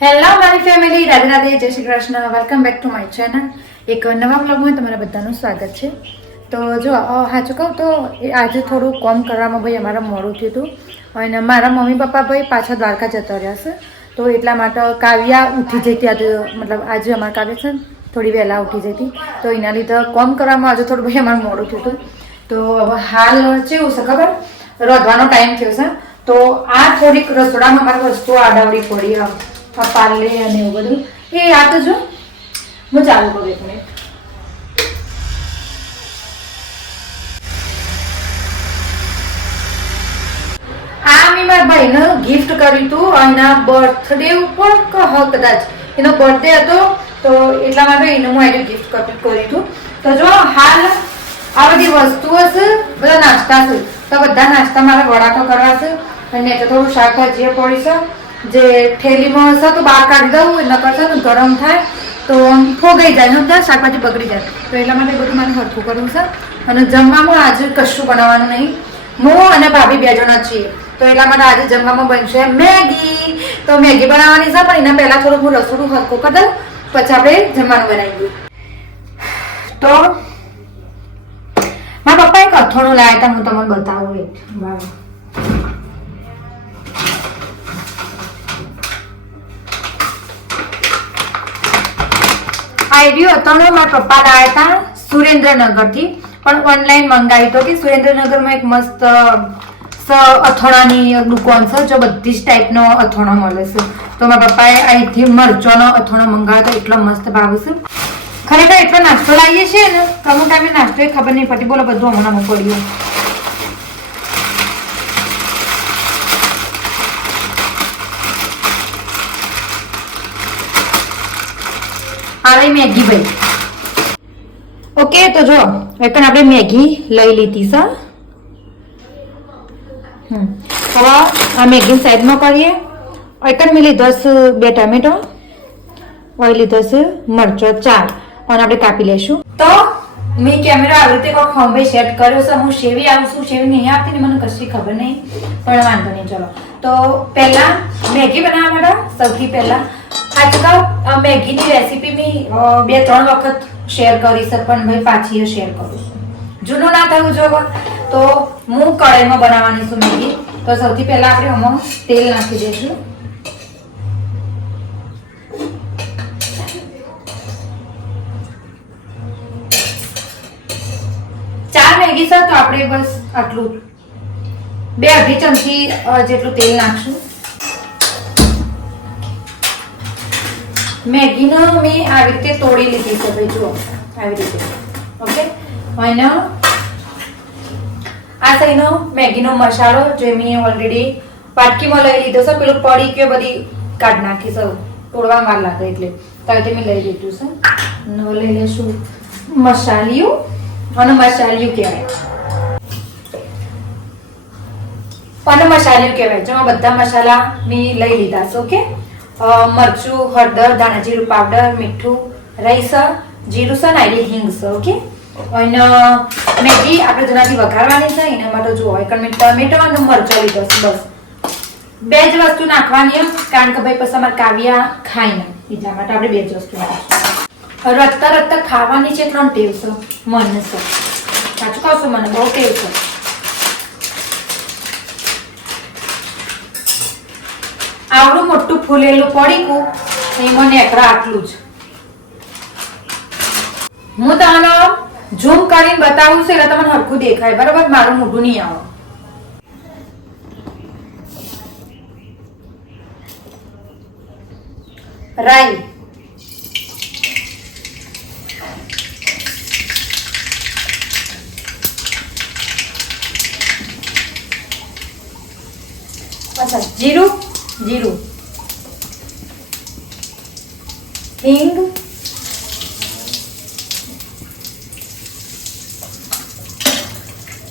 Hello મારી family Radhe Radhe. જય Shri Krishna. Welcome back to my channel એક નવા બ્લોગમાં તમારા બધાનું સ્વાગત છે. તો જો સાચું કહું તો આજે થોડું કોમ કરવામાં ભાઈ અમારે મોડું થયું હતું. અને મારા મમ્મી પપ્પા ભાઈ પાછા દ્વારકા જતા રહ્યા છે. તો એટલા માટે કાવ્યા ઉઠી જતી આજે મતલબ આજે અમારા કાવ્ય છે થોડી વહેલા ઉઠી જતી તો એના લીધે કોમ કરવામાં આજે થોડું ભાઈ અમારે મોડું થયું હતું. તો હાલ કેવું છે ખબર? રોધવાનો ટાઈમ થયો છે. તો આ થોડીક રસોડામાં મારે વસ્તુઓ આડાવડી પડી, આ પાર્લે અને એવું બધું. એ યાદ જો, હું ચાલુ કરું એક મિનિટ. આ મેં મારા ભાઈને ગિફ્ટ કર્યું હતું એના બર્થડે ઉપર કહ કદાચ. એનો બર્થડે હતો, તો એટલા માટે એને હું એને ગિફ્ટ કર્યું હતું. તો જો હાલ આ બધી વસ્તુઓ છે, બધા નાસ્તા છે. તો બધા નાસ્તા મારે વડાકો કરવાશે અને તો થોડું શાકભાજી પડી છે. જે થેલીમાં હશે તો બહાર કાઢી દઉં ન કરશે ને ગરમ થાય તો ફોગાઈ જાય ને બધા શાકભાજી બગડી જાય. તો એટલા માટે બધું મારે હરખું કરવું છે. અને જમવામાં આજે કશું બનાવવાનું નહીં. હું અને ભાભી બે જણા છીએ. તો એટલા માટે આજે જમવામાં બનશે મેગી. તો મેગી બનાવવાની છે, પણ એના પહેલાં થોડું હું રસોડું હરખું કરી દઉં. પછી આપણે જમવાનું બનાવી દઈએ તો મારા પપ્પા, એક અથોણું લાવ્યા હતા હું તમને બતાવું એક. આ રહ્યું અથોણું, મારા પપ્પા લાવ્યા હતા સુરેન્દ્રનગરથી. પણ ઓનલાઈન મંગાવી તો કે સુરેન્દ્રનગરમાં એક મસ્ત અથોણાની દુકાન છે, જો બધી જ ટાઈપનો અથોણો મળે છે. તો મારા પપ્પાએ અહીંથી મરચોનો અથોણો મંગાવ્યો તો એટલો મસ્ત ભાવ છે. ખરેખર એટલો નાસ્તો લાવીએ છીએ ને તો અમુક ટાઈમે નાસ્તો ખબર નહીં પડતી. બોલો, બધું હમણાં પડ્યું આવે મેગી ભાઈ. ઓકે, તો જો એકન આપણે મેગી લઈ લીધી હમ. હવે આ મેગી સાઈડમાં કરીએ. એકન મેં લીધો છે બે ટમેટો. ઓય, લીધો છે મરચો, ચાર. અને આપણે કાપી લેશું. તો મેં કેમેરા આવી રીતે કોઈ ખંભે સેટ કર્યો છે, હું શેવી આવું છું શેવી નહીં આવતી મને કશી ખબર નહીં. પણ વાંધો નહીં, ચલો. તો પહેલા મેગી બનાવવા માટે સૌથી પહેલા. આજકાલ મેગીની રેસીપી મેં બે, ત્રણ વખત શેર કરી છે, પણ ભાઈ પાછી શેર કરું છું. જૂનું ના થયું, જો તો હું કઢાઈમાં બનાવવાની છું મેગી. તો સૌથી પહેલા આપણે આમાં તેલ નાખી દઈશું. છે તો આપણે બસ આટલું બે અઢી ચમચી જેટલું તેલ નાખશું. મેગીનો મેં આવી રીતે તોડી લીધી છે, ભાઈ, જુઓ. આવી રીતે. ઓકે? અને આ થઈનો મેગીનો મસાલો, જે મેં ઓલરેડી પાટકીમાં લઈ લીધો છે, પેલું પડી કે બધી કાઢ નાખી છે, તોડવા વાર લાગે એટલે. તો મેં લઈ લીધું છે. અને લઈ લઈશું મસાલિયું. અને મસાલિયું કહેવાય. અને મસાલિયું કહેવાય. જેમાં બધા મસાલા મેં લઈ લીધા છે ઓકે મરચું, હળદર, ધાણા જીરું, પાવડર, મીઠું, રઈસ, જીરું છે ને એટલે હિંગ છે ઓકે અને મેગી આપણે જેનાથી વઘારવાની છે, એના માટે જુઓ, એક મેં ટમેટો અને મરચો લીધો છે, બસ. બે જ વસ્તુ નાખવાની એમ, કારણ કે ભાઈ પછી અમારે કાવ્યા ખાય ને બીજા માટે આપણે બે જ વસ્તુ નાખીશું. રત્તા રત્તા ખાવાની છે ત્રણ ટેવ છે. મને છે. સાચું કહો મને? બહુ ટેવ છે. આવડું મોટું ફૂલેલું પડીકું, એ મને એકરા આટલું જ. હું તમને ઝૂમ કરીને બતાવું છું, એટલે તમને હરખું દેખાય. બરાબર? મારું મોઢું નહીં આવે. રાઈ. અચ્છા જીરું? જીરું. હિંગ?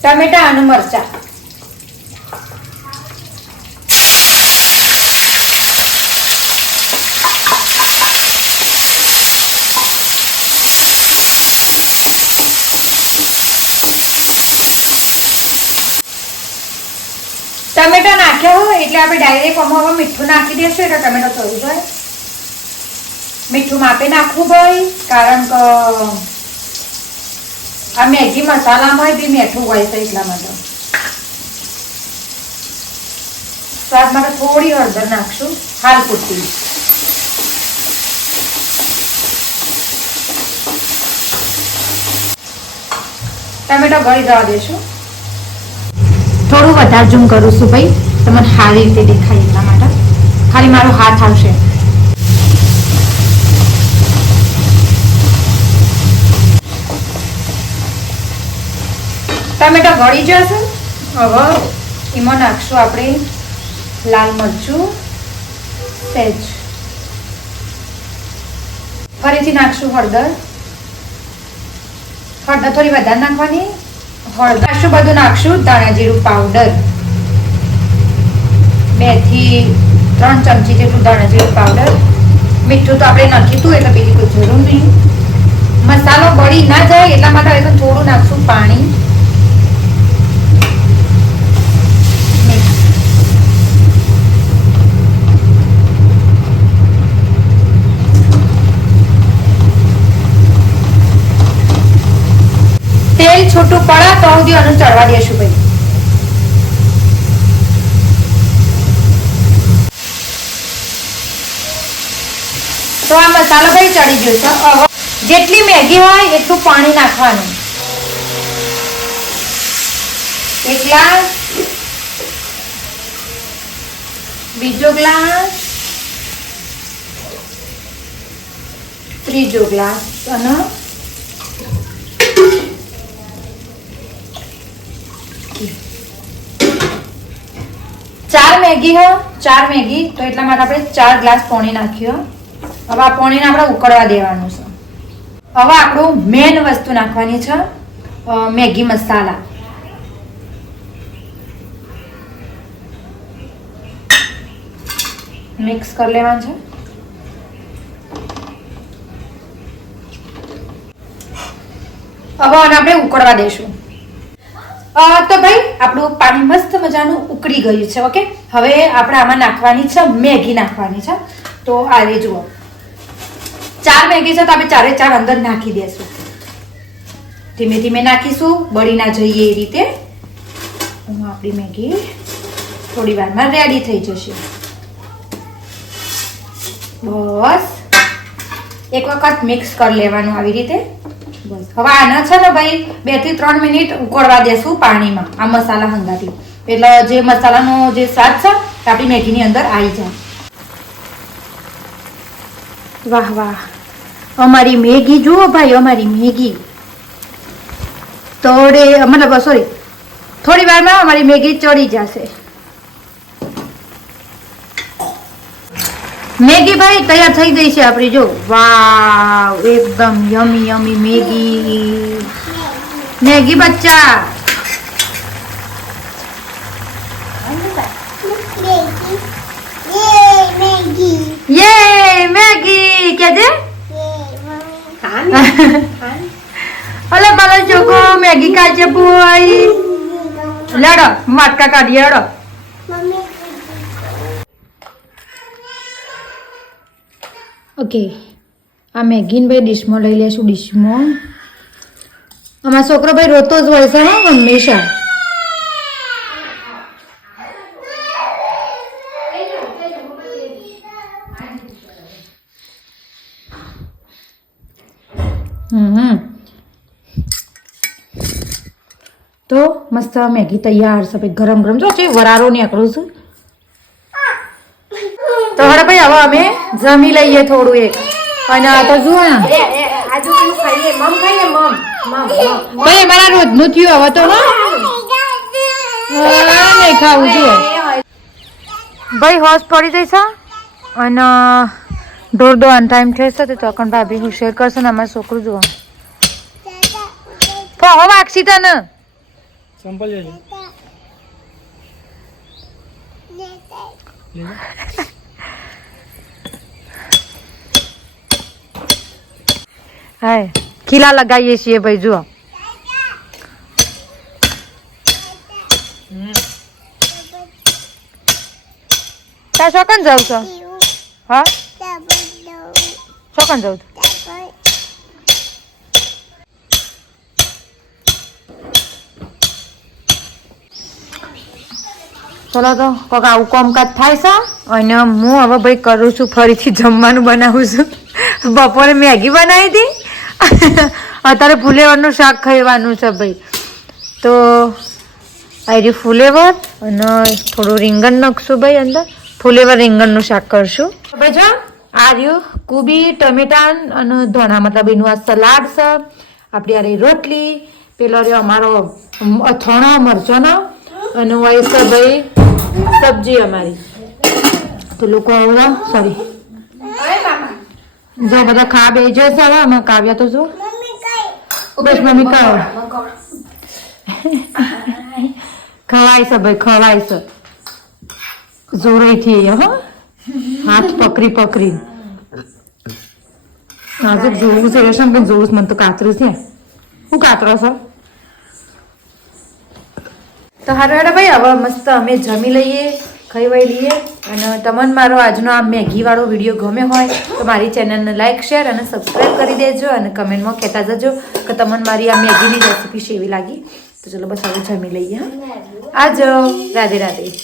ટમેટા અને મરચા ટમેટો નાખ્યો હોય એટલે આપણે ડાયરેક્ટ આમાં હવે મીઠું નાખી દેશું, એટલે ટમેટો ચડી જાય મીઠું માપે નાખવું ભાઈ કારણ કે આ મેગી મસાલામાં બી મીઠું હોય છે એટલા માટે. સ્વાદ માટે થોડી હળદર નાખશું, હાલ પૂરતી. ટમેટો ગળી જવા દેશું. થોડું વધારે જૂમ કરું છું ભાઈ. તમને સારી રીતે દેખાય એટલા માટે. ખાલી મારો હાથ આવશે. ટમેટો ગળી જશે હવે એમાં નાખશું આપણે લાલ મરચું, સેજ. ફરીથી નાખશું હળદર. હળદર થોડી વધારે નાખવાની. હળદર નાખશું, બધું નાખશું ધાણા જીરું પાવડર બેથી ત્રણ ચમચી જેટલું ધાણા જીરું પાવડર મીઠું તો આપણે નાખ્યું એટલે બીજી કોઈ જરૂર નહીં. મસાલો બળી ના જાય એટલા માટે હવે થોડું નાખશું પાણી. તેલ છોટું પડા તો સુધી અનુ ચડવા દેશું ભાઈ. તો આ મસાલો ભાઈ ચડી ગયો છે. જેટલી મેગી હોય એટલું પાણી નાખવાનું. એક ગ્લાસ. બીજો ગ્લાસ. ત્રીજો ગ્લાસ. અને ચાર મેગી હો. ચાર મેગી. તો એટલા માટે આપણે ચાર ગ્લાસ પાણી નાખ્યો હવે આ પાણીને આપણે ઉકળવા દેવાનું છે. હવે આપણું મેન વસ્તુ નાખવાની છે મેગી મસાલા. મિક્સ કરી લેવાનું છે. હવે આને આપણે ઉકળવા અ, તો ભાઈ આપણું પાણી મસ્ત મજાનું ઉકળી ગયું છે ઓકે? હવે આપણે આમાં નાખવાની છે મેગી નાખવાની છે. તો આ જુઓ. ચાર મેગી છે તો આપણે ચારે ચાર અંદર નાખી દેશું. ધીમે ધીમે નાખીશું. બળી ના જઈએ એ રીતે. આપણી મેગી થોડી વારમાં રેડી થઈ જશે. બસ. એક વખત મિક્સ કરી લેવાનું આવી રીતે. બસ. હવે આના છે ને ભાઈ, બેથી ત્રણ મિનિટ ઉકળવા દેશું પાણીમાં, આ મસાલા હંગાથી. એટલે જે મસાલાનો જે સ્વાદ છે આપણી મેગીની અંદર આવી જાય. વાહ વાહ. અમારી મેગી જુઓ ભાઈ અમારી મેગી. તોડે મતલબ સોરી થોડી વારમાં અમારી મેગી ચડી જશે. મેગી ભાઈ તૈયાર થઈ ગઈ છે આપણી જો. વાવ એકદમ યમી યમી મેગી. મેગી બચ્ચા. યે મેગી. કે દે અલે બાલા ચોકો મેગી ખાજે બોય લડો માટકા કાઢી લડો ઓકે આ મેગીન ભાઈ ડીશમાં લઈ લેશું ડીશમાં અમારો છોકરો ભાઈ રોતો જ હોય છે હા હંમેશા હમ. તો મસ્ત મેગી તૈયાર છે ભાઈ. ગરમ ગરમ. જો છે વરારો નીકળું છું. તો હવે ભાઈ હવે અમે જમી લઈએ થોડું એક. અને આ તો જુઓ ને. ભાઈ અમારા રોજનું થયું હવે તો નહીં ખાવું જુઓ. ભાઈ હોશ પડી જઈશ અને દોઢ દો ટાઈમ થશે તો અકણ ભાભી હું શેર કરશે ને અમારું છોકરું જુઓ ફો વાગશી તને. સંપલ લેજો હાય ખીલા લગાવીએ છીએ ભાઈ જુઓ. શોકન જાવ છો? હા? શોકન જાવ છું. ચલો તો કોક આવું કામકાજ થાય છે, અને હું હવે ભાઈ કરું છું, ફરીથી જમવાનું બનાવું છું. બપોરે મેગી બનાવી હતી. અત્યારે ફુલેવરનું શાક ખાવાનું છે ભાઈ. તો આરી ફુલેવર અને થોડું રીંગણ નાખશું ભાઈ અંદર. ફુલેવર રીંગણનું શાક કરશું. ભાઈ જો આ રહ્યું કુબી ટમેટા અને ધોણા. મતલબ એનું આ સલાડ છે. આપણી આ રોટલી, પેલો રહ્યો અમારો અથાણો, મરચાનો. અને હોય છે ભાઈ સબ્જી અમારી. તો લોકો સોરી જો બધા ખા બે જો હવે અમે કાવ્યા તો શું? બસ મમ્મી ખાવ ખવાય છે ભાઈ, ખવાય છે. જોરેથી હો. હાથ પકડી પકડી. આજે જોવું છે, રેશમ, પણ જોવું મને તો કાતરું છે. હું કાતરો છો? તો હારું હેડો ભાઈ, હવે મસ્ત અમે જમી લઈએ, ખાઈ વાઈ લઈએ. અને તમને મારો આજનો આ મેગી વાળો વીડિયો ગમે હોય, તો મારી ચેનલને લાઈક, શેર અને સબસ્ક્રાઈબ કરી દેજો અને કમેન્ટમાં કહેતા જજો કે તમને મારી આ મેગીની રેસીપી શેવી લાગી. તો ચલો બસ હવે જમી લઈએ, હા. આજ, રાધે રાધે.